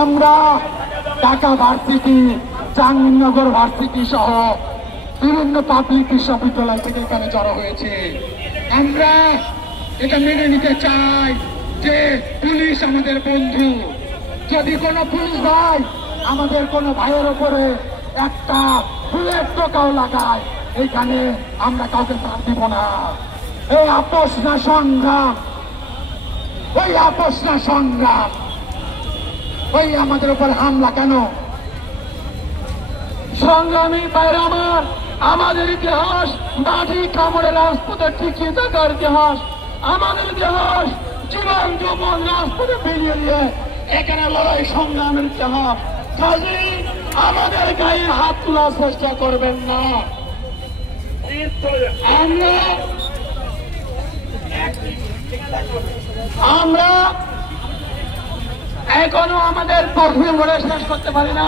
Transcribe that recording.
আমরা Dhaka varsity, Jahangirnagar varsity সহ বিভিন্ন পাবলিক বিশ্ববিদ্যালয় থেকে এখানে জড়ো হয়েছে। আমরা এটা মেনে নিতে চাই যে পুলিশ আমাদের বন্ধু। যদি কোনো পুলিশ ভাই আমাদের কোনো ভাইয়ের উপরে একটা ফুলের টোকাও লাগায়, এখানে আমরা কাউকে ছাড় দিব না। এই আপোষ না সংগ্রাম, ওই আপোষ না সংগ্রাম, ওই আমাদের উপর হামলা কেন? সংগ্রামী ভাইরা আমার, আমাদের ইতিহাস মাটি কামড়ে রাজপথে টিকিয়ে থাকার ইতিহাস। আমাদের ইতিহাস জীবন যৌবন রাজপথে বেরিয়ে দিয়ে এখানে লড়াই সংগ্রামের ইতিহাস। কাজেই আমাদের গায়ে হাত তোলার চেষ্টা করবেন না। আমরা এখনো আমাদের প্রথম শেষ করতে পারি না।